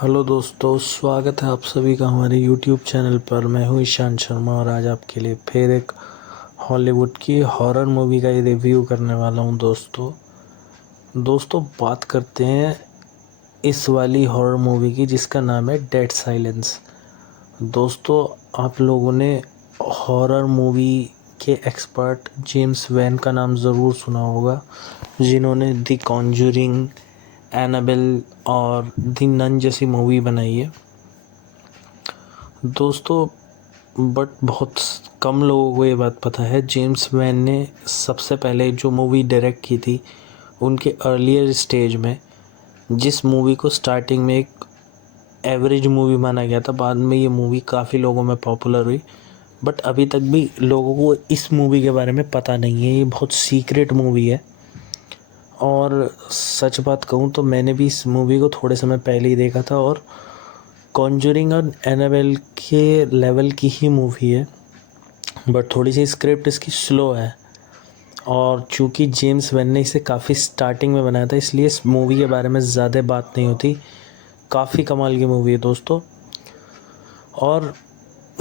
हेलो दोस्तों, स्वागत है आप सभी का हमारे यूट्यूब चैनल पर। मैं हूँ ईशान शर्मा और आज आपके लिए फिर एक हॉलीवुड की हॉरर मूवी का ही रिव्यू करने वाला हूँ। दोस्तों बात करते हैं इस वाली हॉरर मूवी की जिसका नाम है डेड साइलेंस। दोस्तों, आप लोगों ने हॉरर मूवी के एक्सपर्ट जेम्स वैन का नाम ज़रूर सुना होगा, जिन्होंने द कॉन्जरिंग, एनाबेल और द नन जैसी मूवी बनाई है। दोस्तों बट बहुत कम लोगों को ये बात पता है, जेम्स वैन ने सबसे पहले जो मूवी डायरेक्ट की थी उनके अर्लियर स्टेज में, जिस मूवी को स्टार्टिंग में एक एवरेज मूवी माना गया था, बाद में ये मूवी काफ़ी लोगों में पॉपुलर हुई। बट अभी तक भी लोगों को इस मूवी के बारे में पता नहीं है, ये बहुत सीक्रेट मूवी है। और सच बात कहूँ तो मैंने भी इस मूवी को थोड़े समय पहले ही देखा था और कॉन्जरिंग और एनाबेल के लेवल की ही मूवी है, बट थोड़ी सी स्क्रिप्ट इसकी स्लो है। और चूँकि जेम्स वैन ने इसे काफ़ी स्टार्टिंग में बनाया था, इसलिए इस मूवी के बारे में ज़्यादा बात नहीं होती। काफ़ी कमाल की मूवी है दोस्तों। और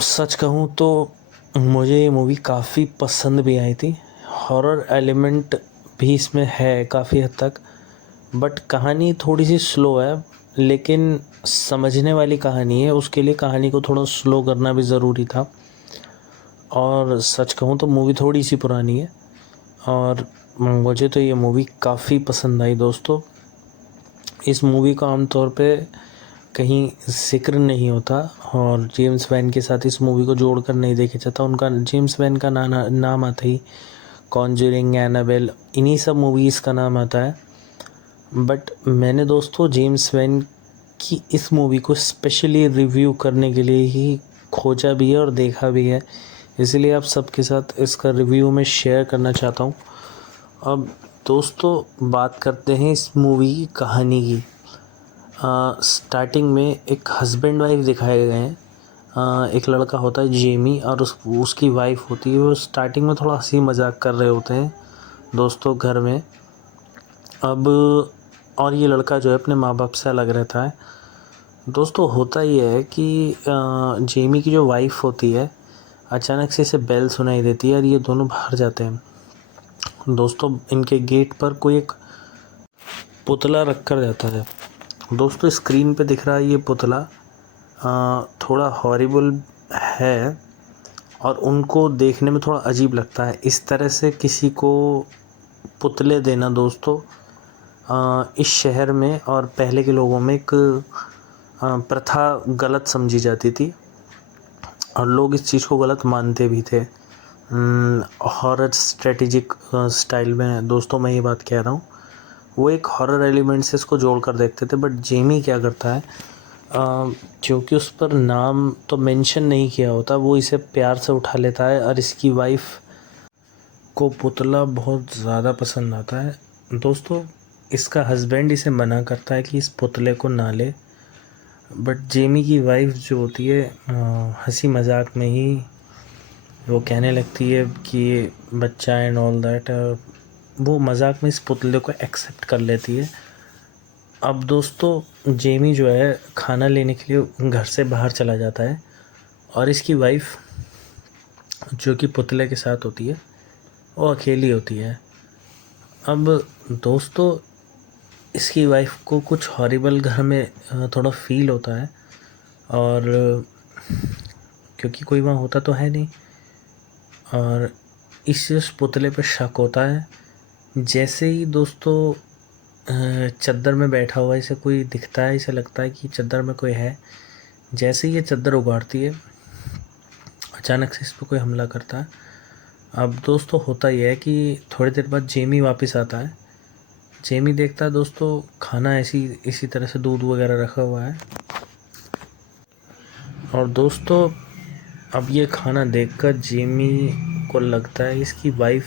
सच कहूँ तो मुझे ये मूवी काफ़ी पसंद भी आई थी। हॉरर एलिमेंट भी इसमें है काफ़ी हद तक, बट कहानी थोड़ी सी स्लो है, लेकिन समझने वाली कहानी है। उसके लिए कहानी को थोड़ा स्लो करना भी ज़रूरी था। और सच कहूँ तो मूवी थोड़ी सी पुरानी है और मुझे तो ये मूवी काफ़ी पसंद आई दोस्तों। इस मूवी का आमतौर पे कहीं ज़िक्र नहीं होता और जेम्स वैन के साथ इस मूवी को जोड़कर नहीं देखा जाता। उनका जेम्स वैन का नाम आता ही कॉन्जरिंग, एनाबेल, इन्हीं सब मूवीज़ का नाम आता है। बट मैंने दोस्तों जेम्स वैन की इस मूवी को स्पेशली रिव्यू करने के लिए ही खोजा भी है और देखा भी है, इसलिए आप सबके साथ इसका रिव्यू में शेयर करना चाहता हूँ। अब दोस्तों बात करते हैं इस मूवी की कहानी की। स्टार्टिंग में एक हस्बैंड वाइफ दिखाए गए हैं। एक लड़का होता है जेमी और उसकी वाइफ होती है। वो स्टार्टिंग में थोड़ा हंसी मजाक कर रहे होते हैं दोस्तों घर में। अब और ये लड़का जो है अपने माँ बाप से अलग रहता है। दोस्तों होता ये है कि जेमी की जो वाइफ होती है, अचानक से इसे बेल सुनाई देती है और ये दोनों बाहर जाते हैं। दोस्तों इनके गेट पर कोई एक पुतला रख कर जाता है। दोस्तों स्क्रीन पे दिख रहा है ये पुतला थोड़ा हॉरिबल है और उनको देखने में थोड़ा अजीब लगता है। इस तरह से किसी को पुतले देना दोस्तों इस शहर में और पहले के लोगों में एक प्रथा गलत समझी जाती थी और लोग इस चीज़ को गलत मानते भी थे। हॉरर स्ट्रेटेजिक स्टाइल में दोस्तों मैं ये बात कह रहा हूँ, वो एक हॉरर एलिमेंट से इसको जोड़ कर देखते थे। बट जेमी क्या करता है, क्योंकि उस पर नाम तो मेंशन नहीं किया होता, वो इसे प्यार से उठा लेता है और इसकी वाइफ को पुतला बहुत ज़्यादा पसंद आता है। दोस्तों इसका हस्बैंड इसे मना करता है कि इस पुतले को ना ले, बट जेमी की वाइफ जो होती है हंसी मजाक में ही वो कहने लगती है कि ये बच्चा एंड ऑल दैट, वो मजाक में इस पुतले को एक्सेप्ट कर लेती है। अब दोस्तों जेमी जो है खाना लेने के लिए घर से बाहर चला जाता है और इसकी वाइफ जो कि पुतले के साथ होती है वो अकेली होती है। अब दोस्तों इसकी वाइफ को कुछ हॉरिबल घर में थोड़ा फील होता है और क्योंकि कोई वहाँ होता तो है नहीं, और इस उस पुतले पर शक होता है। जैसे ही दोस्तों चद्दर में बैठा हुआ इसे कोई दिखता है, इसे लगता है कि चद्दर में कोई है। जैसे ही ये चद्दर उगाड़ती है, अचानक से इस पर कोई हमला करता है। अब दोस्तों होता यह है कि थोड़ी देर बाद जेमी वापस आता है। जेमी देखता है दोस्तों खाना इसी तरह से दूध वगैरह रखा हुआ है। और दोस्तों अब ये खाना देखकर जेमी को लगता है इसकी वाइफ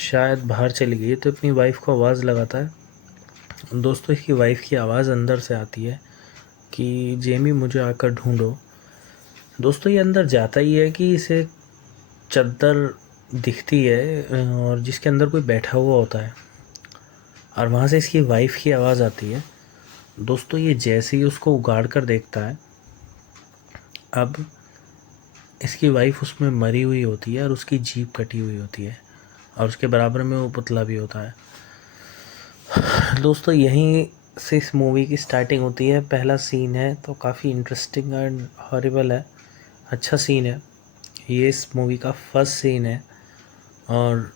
शायद बाहर चली गई, तो अपनी वाइफ को आवाज़ लगाता है। दोस्तों इसकी वाइफ की आवाज़ अंदर से आती है कि जेमी मुझे आकर ढूंढो। दोस्तों ये अंदर जाता ही है कि इसे चद्दर दिखती है और जिसके अंदर कोई बैठा हुआ होता है और वहाँ से इसकी वाइफ की आवाज़ आती है। दोस्तों ये जैसे ही उसको उगाड़ कर देखता है, अब इसकी वाइफ उसमें मरी हुई होती है और उसकी जीभ कटी हुई होती है और उसके बराबर में वो पुतला भी होता है। दोस्तों यहीं से इस मूवी की स्टार्टिंग होती है। पहला सीन है तो काफ़ी इंटरेस्टिंग एंड हॉरिबल है, अच्छा सीन है। ये इस मूवी का फर्स्ट सीन है और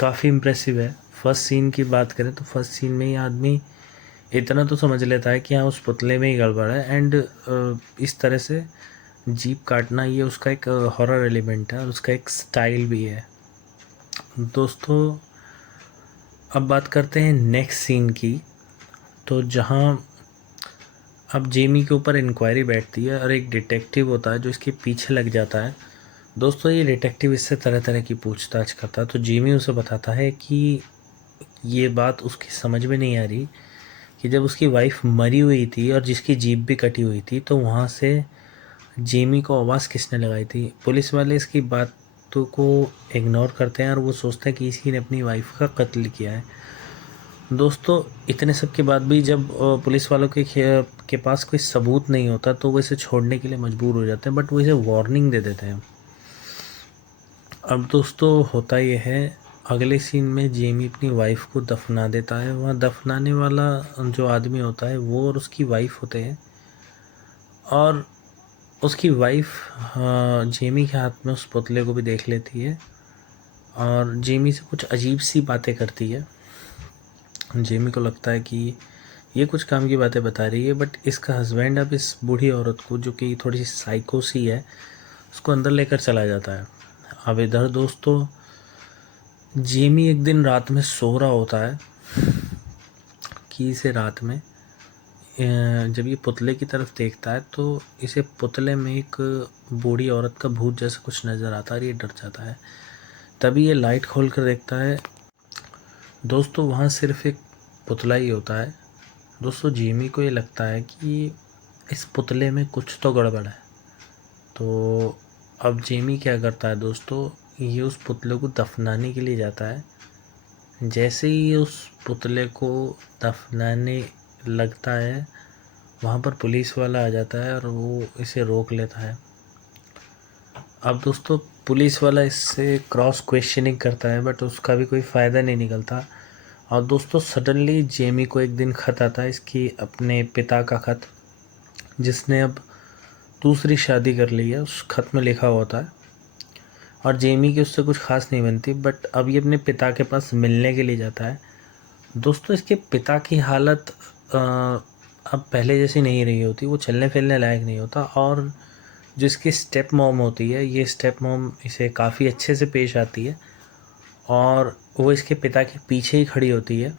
काफ़ी इम्प्रेसिव है। फर्स्ट सीन की बात करें तो फर्स्ट सीन में ही आदमी इतना तो समझ लेता है कि हाँ उस पुतले में ही गड़बड़ है, एंड इस तरह से जीभ काटना ये उसका एक हॉरर एलिमेंट है और उसका एक स्टाइल भी है। दोस्तों अब बात करते हैं नेक्स्ट सीन की, तो जहाँ अब जेमी के ऊपर इंक्वायरी बैठती है और एक डिटेक्टिव होता है जो इसके पीछे लग जाता है। दोस्तों ये डिटेक्टिव इससे तरह तरह की पूछताछ करता है, तो जेमी उसे बताता है कि ये बात उसकी समझ में नहीं आ रही कि जब उसकी वाइफ मरी हुई थी और जिसकी जीभ भी कटी हुई थी, तो वहाँ से जेमी को आवाज़ किसने लगाई थी। पुलिस वाले इसकी बातों को इग्नोर करते हैं और वो सोचते हैं कि इसी ने अपनी वाइफ का कत्ल किया है। दोस्तों इतने सब के बाद भी जब पुलिस वालों के पास कोई सबूत नहीं होता तो वो इसे छोड़ने के लिए मजबूर हो जाते हैं, बट वो इसे वार्निंग दे देते हैं। अब दोस्तों होता ये है, अगले सीन में जेमी अपनी वाइफ को दफना देता है। वहाँ दफनाने वाला जो आदमी होता है वो और उसकी वाइफ होते हैं, और उसकी वाइफ जेमी के हाथ में उस पुतले को भी देख लेती है और जेमी से कुछ अजीब सी बातें करती है। जेमी को लगता है कि ये कुछ काम की बातें बता रही है, बट इसका हस्बैंड अब इस बूढ़ी औरत को, जो कि थोड़ी सी साइको सी है, उसको अंदर लेकर चला जाता है। अब इधर दोस्तों जेमी एक दिन रात में सो रहा होता है कि इसे रात में जब ये पुतले की तरफ देखता है तो इसे पुतले में एक बूढ़ी औरत का भूत जैसा कुछ नज़र आता है और ये डर जाता है। तभी ये लाइट खोल कर देखता है, दोस्तों वहाँ सिर्फ एक पुतला ही होता है। दोस्तों जेमी को ये लगता है कि इस पुतले में कुछ तो गड़बड़ है, तो अब जेमी क्या करता है दोस्तों, ये उस पुतले को दफनाने के लिए जाता है। जैसे ही उस पुतले को दफनाने लगता है, वहाँ पर पुलिस वाला आ जाता है और वो इसे रोक लेता है। अब दोस्तों पुलिस वाला इससे क्रॉस क्वेश्चनिंग करता है, बट उसका भी कोई फ़ायदा नहीं निकलता। और दोस्तों सडनली जेमी को एक दिन ख़त आता है, इसकी अपने पिता का ख़त, जिसने अब दूसरी शादी कर ली है। उस ख़त में लिखा होता है और जेमी की उससे कुछ खास नहीं बनती, बट अब ये अपने पिता के पास मिलने के लिए जाता है। दोस्तों इसके पिता की हालत अब पहले जैसी नहीं रही होती, वो चलने फिरने लायक नहीं होता, और जो इसकी स्टेप मॉम होती है, ये स्टेप मॉम इसे काफ़ी अच्छे से पेश आती है और वो इसके पिता के पीछे ही खड़ी होती है।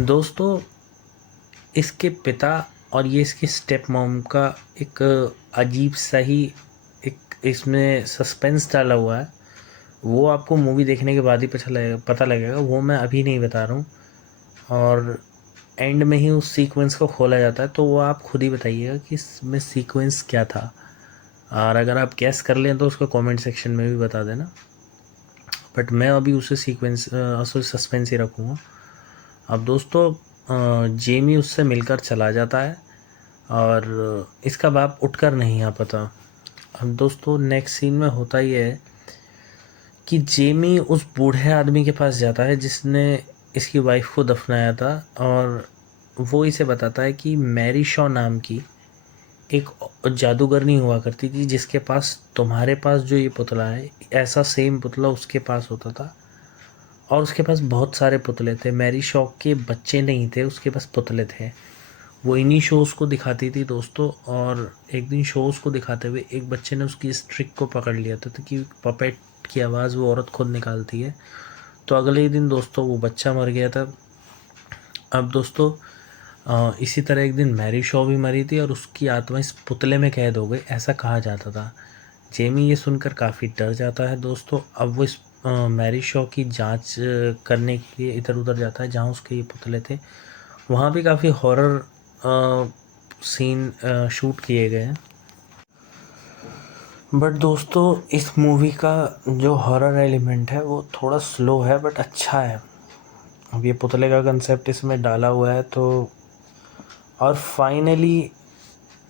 दोस्तों इसके पिता और ये इसकी स्टेप मॉम का एक अजीब सा ही एक इसमें सस्पेंस डाला हुआ है, वो आपको मूवी देखने के बाद ही पता लगेगा, वो मैं अभी नहीं बता रहा हूँ। और एंड में ही उस सीक्वेंस को खोला जाता है, तो वो आप खुद ही बताइएगा कि इसमें सीक्वेंस क्या था, और अगर आप गैस कर लें तो उसको कमेंट सेक्शन में भी बता देना, बट मैं अभी उसे सस्पेंस ही रखूँगा। अब दोस्तों जेमी उससे मिलकर चला जाता है और इसका बाप उठकर नहीं आ पाता। अब दोस्तों नेक्स्ट सीन में होता ही है कि जेमी उस बूढ़े आदमी के पास जाता है जिसने इसकी वाइफ को दफनाया था, और वो इसे बताता है कि मैरी शॉ नाम की एक जादूगरनी हुआ करती थी, जिसके पास तुम्हारे पास जो ये पुतला है, ऐसा सेम पुतला उसके पास होता था, और उसके पास बहुत सारे पुतले थे। मैरी शॉ के बच्चे नहीं थे, उसके पास पुतले थे। वो इन्हीं शोज़ को दिखाती थी दोस्तों, और एक दिन शोज़ को दिखाते हुए एक बच्चे ने उसकी स्ट्रिक को पकड़ लिया था, तो कि पपेट की आवाज़ वो औरत खुद निकालती है। तो अगले ही दिन दोस्तों वो बच्चा मर गया था। अब दोस्तों इसी तरह एक दिन मैरी शॉ भी मरी थी और उसकी आत्मा इस पुतले में कैद हो गई, ऐसा कहा जाता था। जेमी ये सुनकर काफ़ी डर जाता है दोस्तों। अब वो इस मैरी शॉ की जांच करने के लिए इधर उधर जाता है जहाँ उसके ये पुतले थे। वहाँ भी काफ़ी हॉरर सीन शूट किए गए हैं। बट दोस्तों इस मूवी का जो हॉरर एलिमेंट है वो थोड़ा स्लो है, बट अच्छा है। अब ये पुतले का कंसेप्ट इसमें डाला हुआ है। तो और फाइनली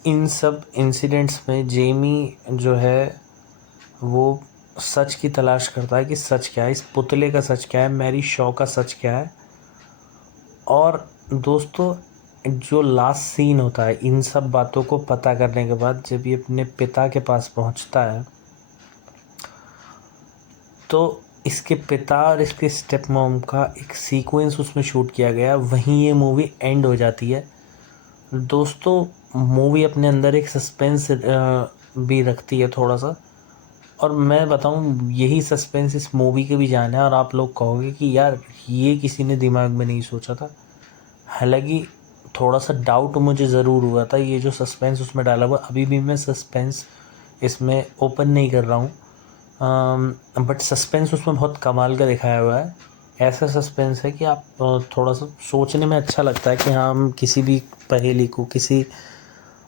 इन सब इंसिडेंट्स में जेमी जो है वो सच की तलाश करता है कि सच क्या है, इस पुतले का सच क्या है, मैरी शॉ का सच क्या है। और दोस्तों जो लास्ट सीन होता है इन सब बातों को पता करने के बाद, जब ये अपने पिता के पास पहुंचता है, तो इसके पिता और इसके स्टेप मॉम का एक सीक्वेंस उसमें शूट किया गया, वहीं ये मूवी एंड हो जाती है। दोस्तों मूवी अपने अंदर एक सस्पेंस भी रखती है थोड़ा सा, और मैं बताऊं यही सस्पेंस इस मूवी के भी जान है। और आप लोग कहोगे कि यार ये किसी ने दिमाग में नहीं सोचा था। हालांकि थोड़ा सा डाउट मुझे ज़रूर हुआ था, ये जो सस्पेंस उसमें डाला हुआ, अभी भी मैं सस्पेंस इसमें ओपन नहीं कर रहा हूँ, बट सस्पेंस उसमें बहुत कमाल का दिखाया हुआ है। ऐसा सस्पेंस है कि आप थोड़ा सा सोचने में अच्छा लगता है कि हाँ, हम किसी भी पहेली को, किसी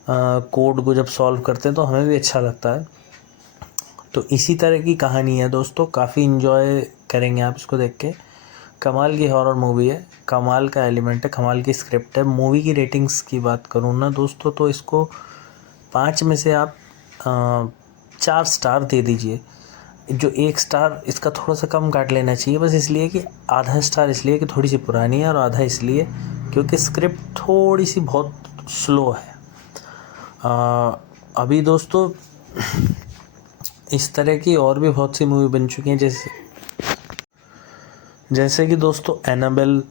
कोड को जब सॉल्व करते हैं तो हमें भी अच्छा लगता है। तो इसी तरह की कहानी है दोस्तों, काफ़ी इन्जॉय करेंगे आप इसको देख के। कमाल की हॉरर मूवी है, कमाल का एलिमेंट है, कमाल की स्क्रिप्ट है। मूवी की रेटिंग्स की बात करूँ ना दोस्तों, तो इसको 5 में से आप 4 स्टार दे दीजिए। जो 1 स्टार इसका थोड़ा सा कम काट लेना चाहिए, बस इसलिए कि आधा स्टार इसलिए कि थोड़ी सी पुरानी है, और आधा इसलिए क्योंकि स्क्रिप्ट थोड़ी सी बहुत स्लो है। अभी दोस्तों इस तरह की और भी बहुत सी मूवी बन चुकी हैं, जैसे कि दोस्तों एनाबेल,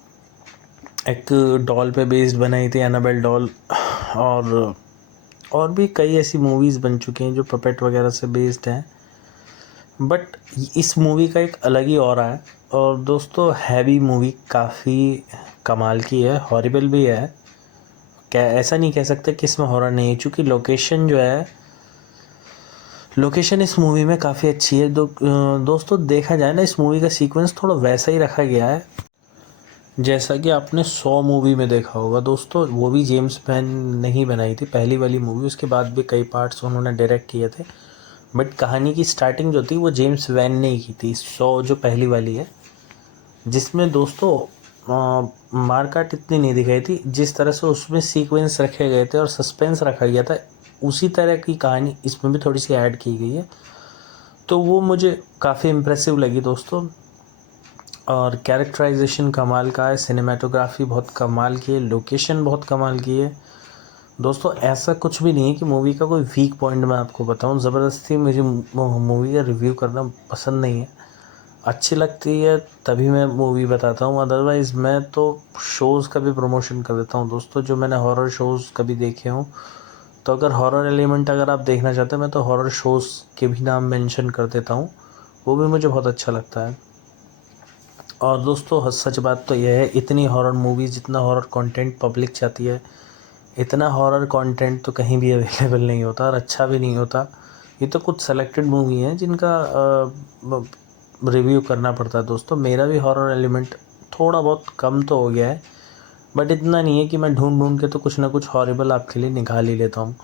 एक डॉल पे बेस्ड बनाई थी एनाबेल डॉल, और भी कई ऐसी मूवीज़ बन चुकी हैं जो पपेट वगैरह से बेस्ड हैं। बट इस मूवी का एक अलग ही ऑरा है। और दोस्तों हैवी मूवी काफ़ी कमाल की है, हॉरिबल भी है। क्या ऐसा नहीं कह सकते कि इसमें हॉरर नहीं है, क्योंकि लोकेशन जो है, लोकेशन इस मूवी में काफ़ी अच्छी है। दोस्तों देखा जाए ना, इस मूवी का सीक्वेंस थोड़ा वैसा ही रखा गया है जैसा कि आपने 100 मूवी में देखा होगा दोस्तों। वो भी जेम्स वैन ने ही बनाई थी पहली वाली मूवी, उसके बाद भी कई पार्ट्स उन्होंने डायरेक्ट किए थे, बट कहानी की स्टार्टिंग जो थी वो जेम्स वैन ने ही की थी, 100 जो पहली वाली है, जिसमें दोस्तों मारकाट इतनी नहीं दिखाई थी। जिस तरह से उसमें सीक्वेंस रखे गए थे और सस्पेंस रखा गया था, उसी तरह की कहानी इसमें भी थोड़ी सी ऐड की गई है। तो वो मुझे काफ़ी इम्प्रेसिव लगी दोस्तों। और कैरेक्टराइजेशन कमाल का है, सिनेमाटोग्राफी बहुत कमाल की है, लोकेशन बहुत कमाल की है दोस्तों। ऐसा कुछ भी नहीं है कि मूवी का कोई वीक पॉइंट मैं आपको बताऊं। ज़बरदस्ती मुझे मूवी का रिव्यू करना पसंद नहीं है, अच्छी लगती है तभी मैं मूवी बताता हूँ। अदरवाइज़ मैं तो शोज़ का भी प्रमोशन कर देता हूँ दोस्तों, जो मैंने हॉरर शोज़ कभी देखे हों। तो अगर हॉरर एलिमेंट अगर आप देखना चाहते हैं, मैं तो हॉरर शोज़ के भी नाम मेंशन कर देता हूँ, वो भी मुझे बहुत अच्छा लगता है। और दोस्तों सच बात तो यह है, इतनी हॉरर मूवीज़, जितना हॉरर कंटेंट पब्लिक चाहती है, इतना हॉरर कंटेंट तो कहीं भी अवेलेबल नहीं होता, और अच्छा भी नहीं होता। ये तो कुछ सेलेक्टेड मूवी हैं जिनका रिव्यू करना पड़ता है दोस्तों। मेरा भी हॉरर एलिमेंट थोड़ा बहुत कम तो हो गया है, बट इतना नहीं है कि मैं ढूंढ ढूंढ के तो कुछ ना कुछ हॉरिबल आपके लिए निकाल ही लेता हूँ।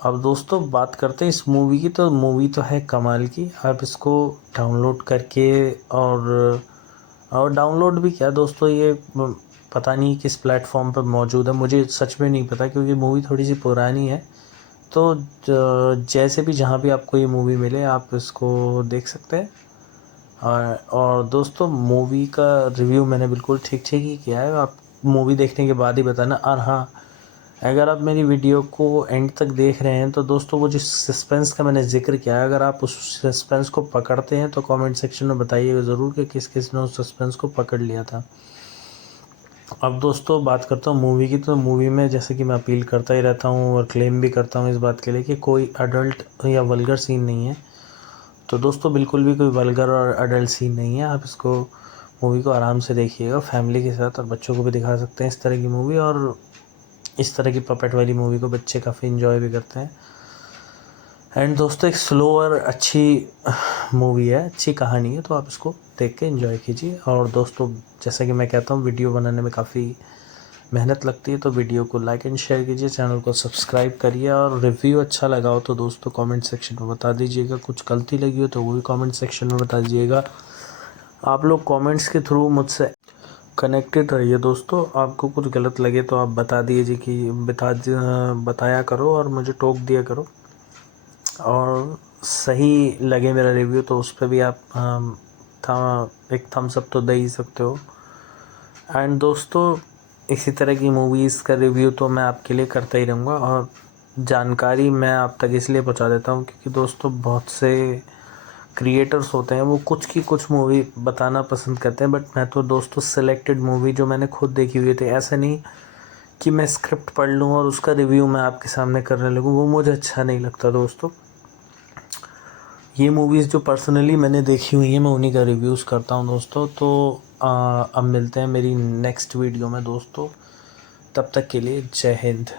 अब दोस्तों बात करते हैं इस मूवी की, तो मूवी तो है कमाल की। आप इसको डाउनलोड करके, और डाउनलोड भी क्या दोस्तों, ये पता नहीं किस प्लेटफॉर्म पर मौजूद है, मुझे सच में नहीं पता, क्योंकि मूवी थोड़ी सी पुरानी है। तो जैसे भी जहाँ भी आपको ये मूवी मिले आप इसको देख सकते हैं। और दोस्तों मूवी का रिव्यू मैंने बिल्कुल ठीक ठीक ही किया है, आप मूवी देखने के बाद ही बताना। और हाँ, अगर आप मेरी वीडियो को एंड तक देख रहे हैं तो दोस्तों वो जो सस्पेंस का मैंने जिक्र किया है, अगर आप उस सस्पेंस को पकड़ते हैं तो कमेंट सेक्शन में बताइएगा ज़रूर कि किस किस ने उस सस्पेंस को पकड़ लिया था। अब दोस्तों बात करता हूँ मूवी की। तो मूवी में जैसे कि मैं अपील करता ही रहता हूँ और क्लेम भी करता हूँ इस बात के लिए कि कोई अडल्ट या वल्गर सीन नहीं है। तो दोस्तों बिल्कुल भी कोई वल्गर और अडल्ट सीन नहीं है। आप इसको मूवी को आराम से देखिएगा फैमिली के साथ, और बच्चों को भी दिखा सकते हैं इस तरह की मूवी। और इस तरह की पपेट वाली मूवी को बच्चे काफ़ी इन्जॉय भी करते हैं। एंड दोस्तों एक स्लो और अच्छी मूवी है, अच्छी कहानी है, तो आप इसको देख के एंजॉय कीजिए। और दोस्तों जैसा कि मैं कहता हूँ, वीडियो बनाने में काफ़ी मेहनत लगती है, तो वीडियो को लाइक एंड शेयर कीजिए, चैनल को सब्सक्राइब करिए। और रिव्यू अच्छा लगा हो तो दोस्तों कमेंट सेक्शन में बता दीजिएगा, कुछ गलती लगी हो तो वो भी कमेंट सेक्शन में बता दीजिएगा। आप लोग कमेंट्स के थ्रू मुझसे कनेक्टेड रहिए दोस्तों। आपको कुछ गलत लगे तो आप बता दीजिए कि बताया करो और मुझे टोक दिया करो। और सही लगे मेरा रिव्यू तो उस पर भी आप एक थम्स अप तो दे ही सकते हो। एंड दोस्तों, इसी तरह की मूवीज़ का रिव्यू तो मैं आपके लिए करता ही रहूँगा, और जानकारी मैं आप तक इसलिए पहुँचा देता हूँ क्योंकि दोस्तों बहुत से क्रिएटर्स होते हैं, वो कुछ की कुछ मूवी बताना पसंद करते हैं, बट मैं तो दोस्तों सिलेक्टेड मूवी जो मैंने खुद देखी हुई थी, ऐसा नहीं कि मैं स्क्रिप्ट पढ़ लूँ और उसका रिव्यू मैं आपके सामने करने लगूँ, वो मुझे अच्छा नहीं लगता दोस्तों। ये मूवीज़ जो पर्सनली मैंने देखी हुई है मैं उन्हीं का रिव्यूज़ करता हूँ दोस्तों। तो अब मिलते हैं मेरी नेक्स्ट वीडियो में दोस्तों, तब तक के लिए जय हिंद।